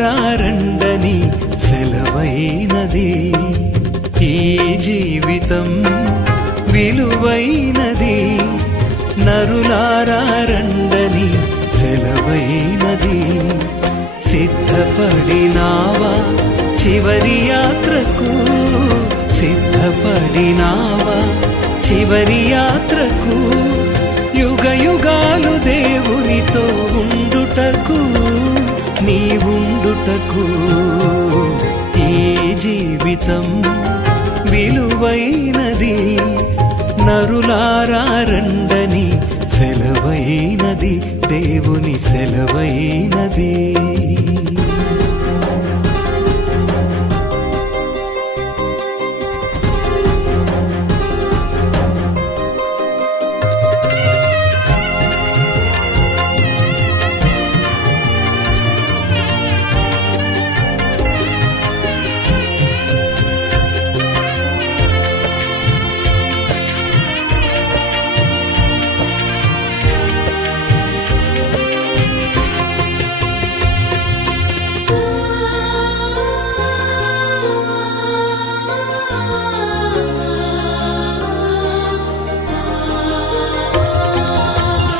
నరులారండని సెలవైనది. ఈ జీవితం విలువైనది, నరులారండని సెలవైనది. సిద్ధపడినావా చివరి యాత్రకు, సిద్ధపడినావా చివరి యాత్రకు, యుగ యుగాలు దేవునితో ఉండుటకు, నీవుండుటకు. ఈ జీవితం విలువైనది, నరులారండని సెలవైనది, దేవుని సెలవైనది.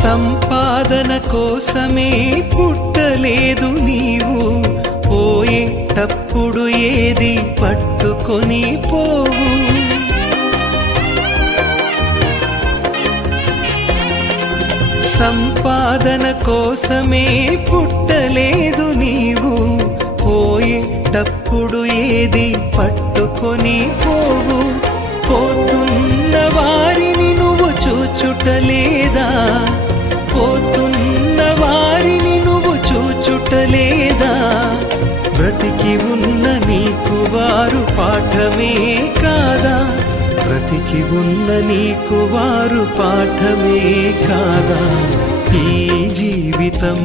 సంపాదన కోసమే పుట్టలేదు నీవు, పోయేటప్పుడు ఏది పట్టుకొని పోవు. సంపాదన కోసమే పుట్టలేదు నీవు, పోయేటప్పుడు ఏది పట్టుకొని పోవు. పోతున్న వారిని నువ్వు చూచుటలేదా, పోతున్న వారిని నువ్వు చూచుటలేదా. బ్రతికి ఉన్న నీకు వారు పాఠమే కాదా, బ్రతికి ఉన్న నీకు వారు పాఠమే కాదా. ఈ జీవితం